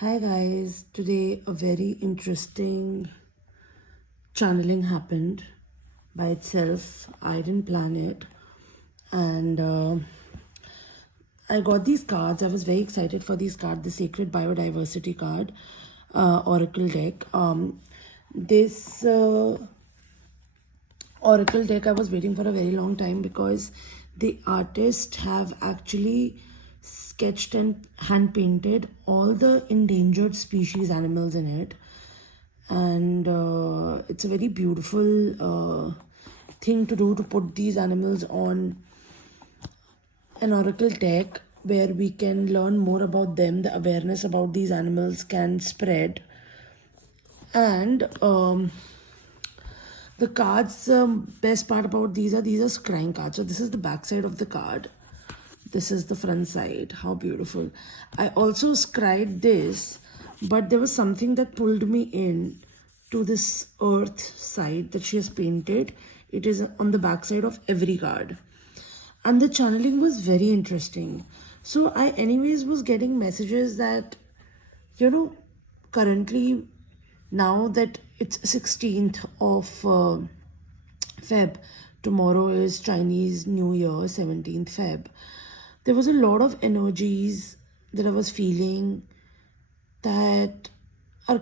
Hi guys, today a very interesting channeling happened by itself. I didn't plan it, and I got these cards. I was very excited for these cards, the Sacred Biodiversity card, Oracle deck. This Oracle deck I was waiting for a very long time because the artist have actually sketched and hand painted all the endangered species animals in it, and it's a very beautiful thing to do, to put these animals on an oracle deck where we can learn more about them. The awareness about these animals can spread, and the cards, best part about these are scrying cards. So this is the back side of the card, this is the front side. How beautiful. I also scried this, but there was something that pulled me in to this earth side that she has painted. It is on the back side of every card, and the channeling was very interesting. So I anyways was getting messages that, currently, now that it's 16th of Feb, tomorrow is Chinese New Year, 17th Feb. There was a lot of energies that I was feeling that are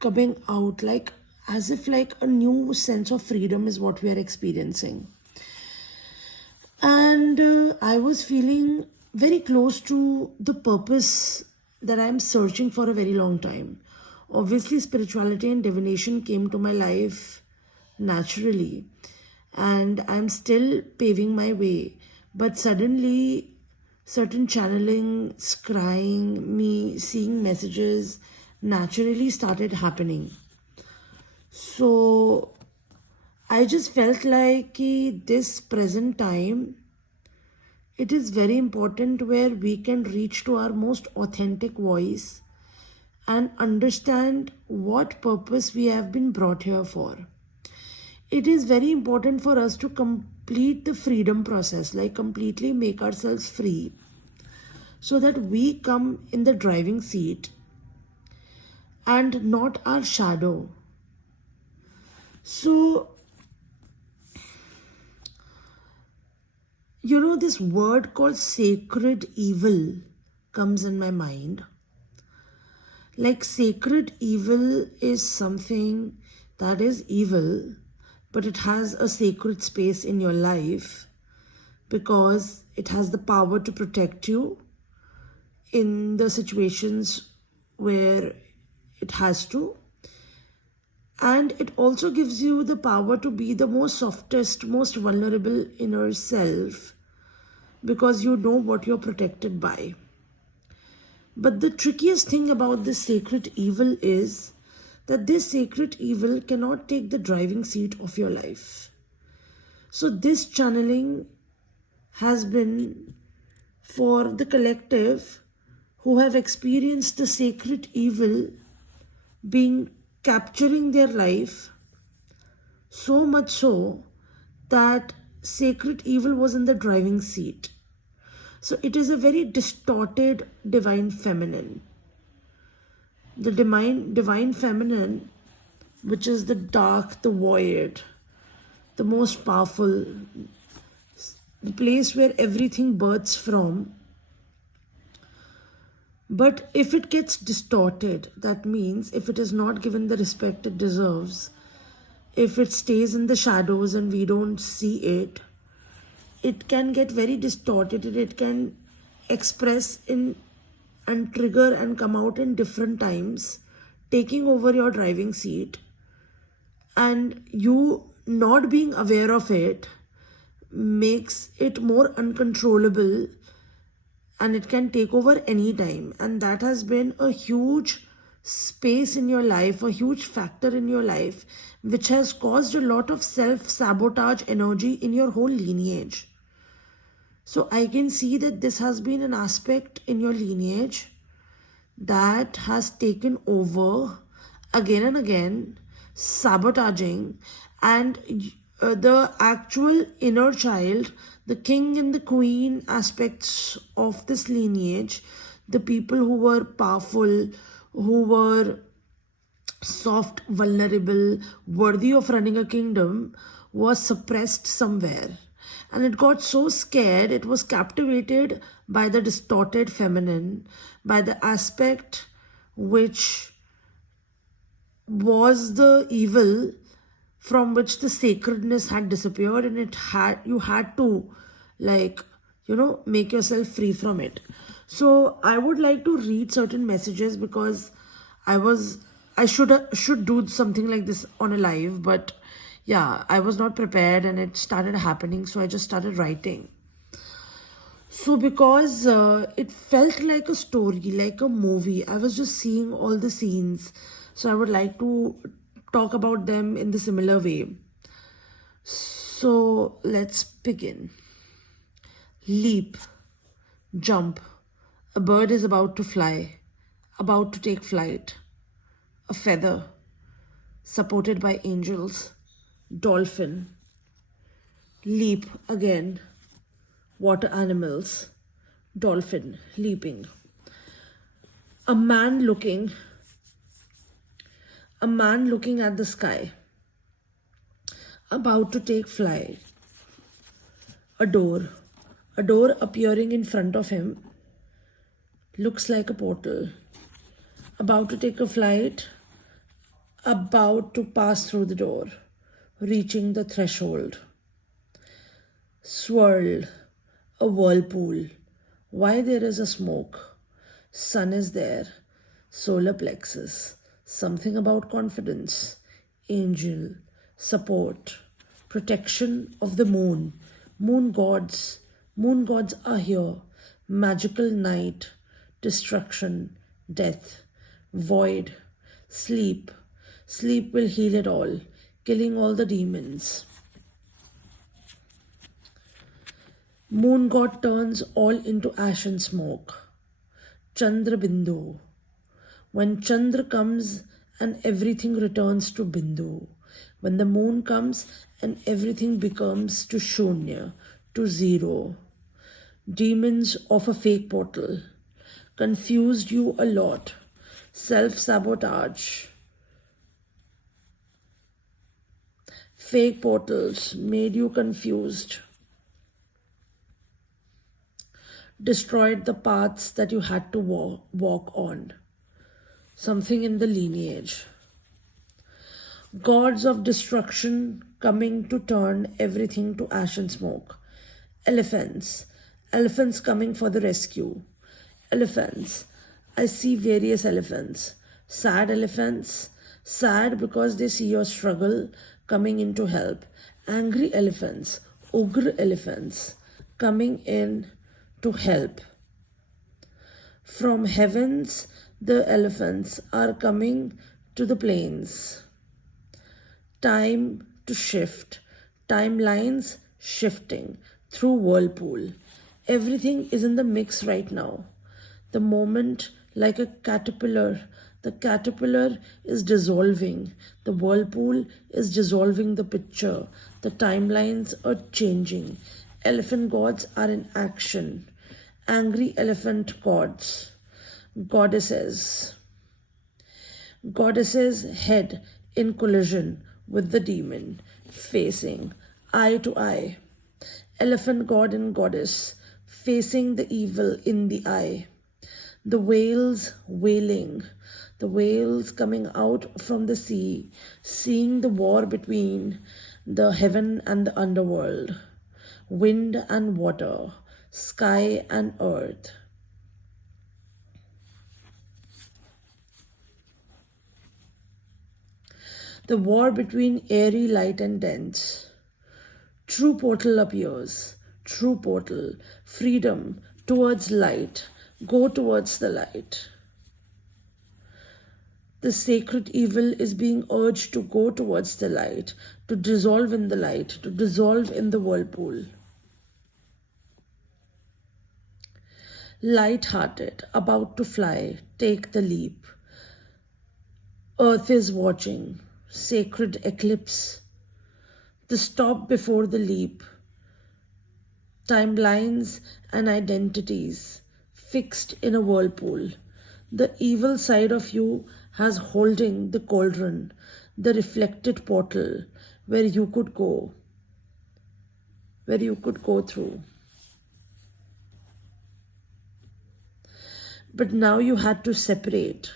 coming out, like as if like a new sense of freedom is what we are experiencing. And I was feeling very close to the purpose that I'm searching for a very long time. Obviously, spirituality and divination came to my life naturally, and I'm still paving my way. But suddenly, certain channeling, scrying, me seeing messages naturally started happening. So I just felt like this present time, it is very important where we can reach to our most authentic voice and understand what purpose we have been brought here for. It is very important for us to complete the freedom process, like completely make ourselves free, so that we come in the driving seat and not our shadow. So, this word called sacred evil comes in my mind. Like, sacred evil is something that is evil, but it has a sacred space in your life because it has the power to protect you in the situations where it has to. And it also gives you the power to be the most softest, most vulnerable inner self because you know what you're protected by. But the trickiest thing about this sacred evil is that this sacred evil cannot take the driving seat of your life. So, this channeling has been for the collective who have experienced the sacred evil being capturing their life, so much so that sacred evil was in the driving seat. So it is a very distorted divine feminine. The divine feminine, which is the dark, the void, the most powerful, the place where everything births from. But if it gets distorted, that means if it is not given the respect it deserves, if it stays in the shadows and we don't see it, it can get very distorted and it can express in and trigger and come out in different times, taking over your driving seat, and you not being aware of it makes it more uncontrollable, and it can take over any time. And that has been a huge space in your life, a huge factor in your life, which has caused a lot of self-sabotage energy in your whole lineage. So I can see that this has been an aspect in your lineage that has taken over again and again, sabotaging, and the actual inner child, the king and the queen aspects of this lineage, The people who were powerful, who were soft, vulnerable, worthy of running a kingdom, was suppressed somewhere. And it got so scared, it was captivated by the distorted feminine, by the aspect which was the evil from which the sacredness had disappeared, and it had you had to, like, make yourself free from it. So I would like to read certain messages because i was I should do something like this on a live, but yeah, I was not prepared and it started happening, so I just started writing. So, because it felt like a story, like a movie, I was just seeing all the scenes. So, I would like to talk about them in the similar way. So, let's begin. Leap, jump. A bird is about to fly, about to take flight. A feather, supported by angels. Dolphin. Leap again. Water animals. Dolphin, leaping. A man looking a man looking at the sky, about to take flight. A door appearing in front of him, looks like a portal, about to take a flight, about to pass through the door, reaching the threshold. Swirl, a whirlpool. Why there is a smoke? Sun is there. Solar plexus. Something about confidence. Angel. Support. Protection of the moon. Moon gods. Moon gods are here. Magical night. Destruction. Death. Void. Sleep. Sleep will heal it all, killing all the demons. Moon god turns all into ash and smoke. Chandra Bindu. When Chandra comes and everything returns to Bindu. When the moon comes and everything becomes to Shunya, to zero. Demons of a fake portal. Confused you a lot. Self-sabotage. Fake portals made you confused. Destroyed the paths that you had to walk on. Something in the lineage. Gods of destruction coming to turn everything to ash and smoke. Elephants. Elephants coming for the rescue. Elephants. I see various elephants. Sad elephants. Sad because they see your struggle, coming in to help. Angry elephants. Ogre elephants coming in to help. From heavens, the elephants are coming to the plains. Time to shift. Timelines shifting through whirlpool. Everything is in the mix right now. The moment, like a caterpillar, the caterpillar is dissolving. The whirlpool is dissolving the picture. The timelines are changing. Elephant gods are in action. Angry elephant gods. Goddesses. Goddesses head in collision with the demon, facing eye to eye. Elephant god and goddess facing the evil in the eye. The whales wailing. The whales coming out from the sea, seeing the war between the heaven and the underworld. Wind and water, sky and earth. The war between airy light and dense. True portal appears. True portal. Freedom towards light. Go towards the light. The sacred evil is being urged to go towards the light, to dissolve in the light, to dissolve in the whirlpool. Light-hearted, about to fly, take the leap. Earth is watching. Sacred eclipse. The stop before the leap. Timelines and identities fixed in a whirlpool. The evil side of you has holding the cauldron, the reflected portal where you could go, where you could go through. But now you had to separate.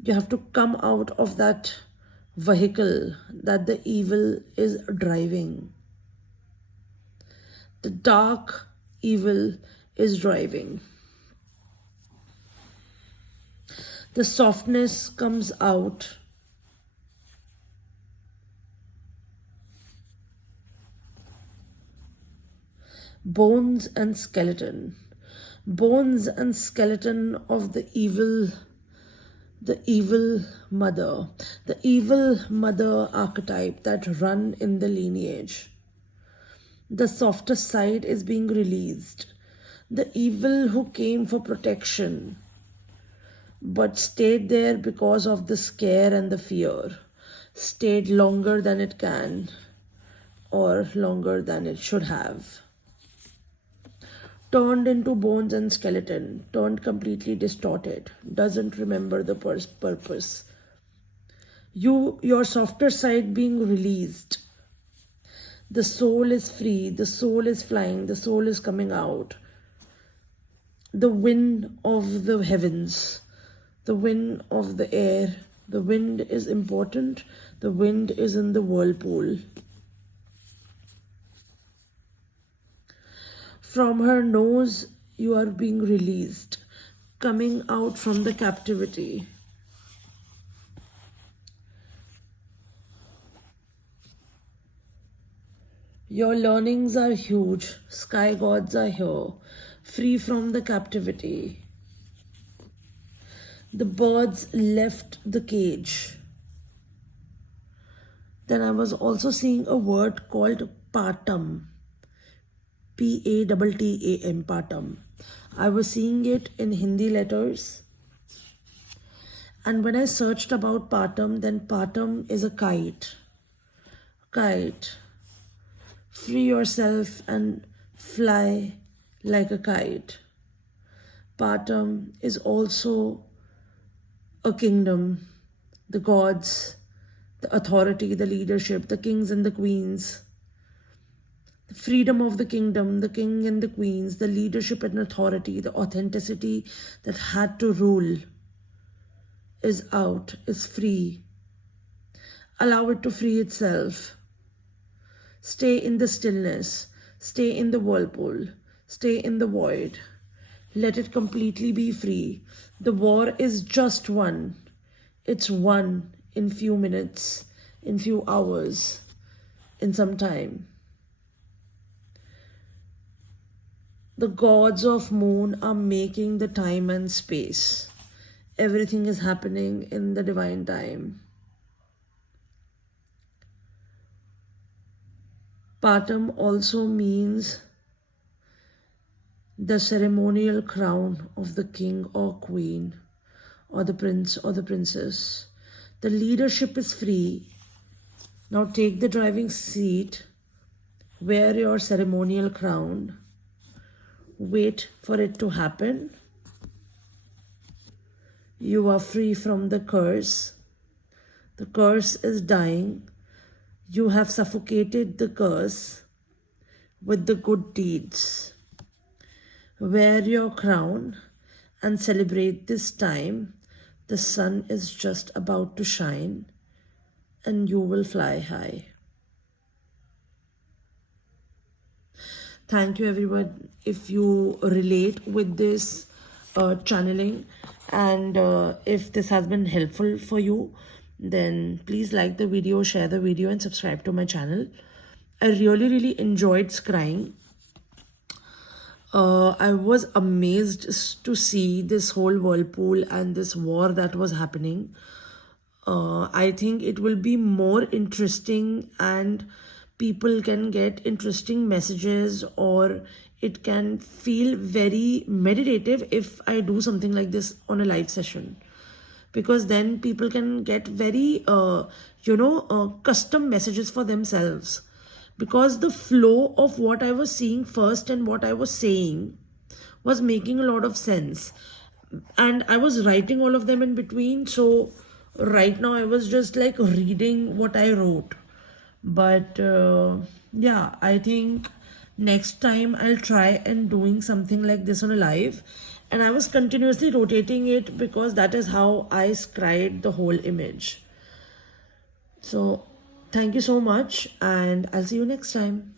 You have to come out of that vehicle that the evil is driving. The dark evil is driving. The softness comes out. Bones and skeleton. Bones and skeleton of the evil mother, the evil mother archetype that run in the lineage. The softer side is being released. The evil who came for protection but stayed there because of the scare and the fear, stayed longer than it can or longer than it should have. Turned into bones and skeleton, turned completely distorted, doesn't remember the purpose. Your softer side being released. The soul is free, the soul is flying, the soul is coming out. The wind of the heavens, the wind of the air, the wind is important, the wind is in the whirlpool. From her nose, you are being released, coming out from the captivity. Your learnings are huge. Sky gods are here, free from the captivity. The birds left the cage. Then I was also seeing a word called patam. Patam, patam. I was seeing it in Hindi letters. And when I searched about patam, then patam is a kite. Kite. Free yourself and fly like a kite. Patam is also a kingdom, the gods, the authority, the leadership, the kings and the queens. The freedom of the kingdom, the king and the queens, the leadership and authority, the authenticity that had to rule is out, is free. Allow it to free itself. Stay in the stillness, stay in the whirlpool, stay in the void. Let it completely be free. The war is just won. It's won in few minutes, in few hours, in some time. The gods of moon are making the time and space. Everything is happening in the divine time. Patam also means the ceremonial crown of the king or queen or the prince or the princess. The leadership is free. Now take the driving seat, wear your ceremonial crown, wait for it to happen. You are free from the curse. The curse is dying. You have suffocated the curse with the good deeds. Wear your crown and celebrate this time. The sun is just about to shine and you will fly high. Thank you everyone. If you relate with this channeling and if this has been helpful for you, then please like the video, share the video and subscribe to my channel. I really enjoyed scrying. I was amazed to see this whole whirlpool and this war that was happening. I think it will be more interesting and people can get interesting messages, or it can feel very meditative if I do something like this on a live session, because then people can get very custom messages for themselves, because the flow of what I was seeing first and what I was saying was making a lot of sense. And I was writing all of them in between. So right now I was just like reading what I wrote. But yeah, I think next time I'll try and doing something like this on a live. And I was continuously rotating it because that is how I scribed the whole image. So thank you so much, and I'll see you next time.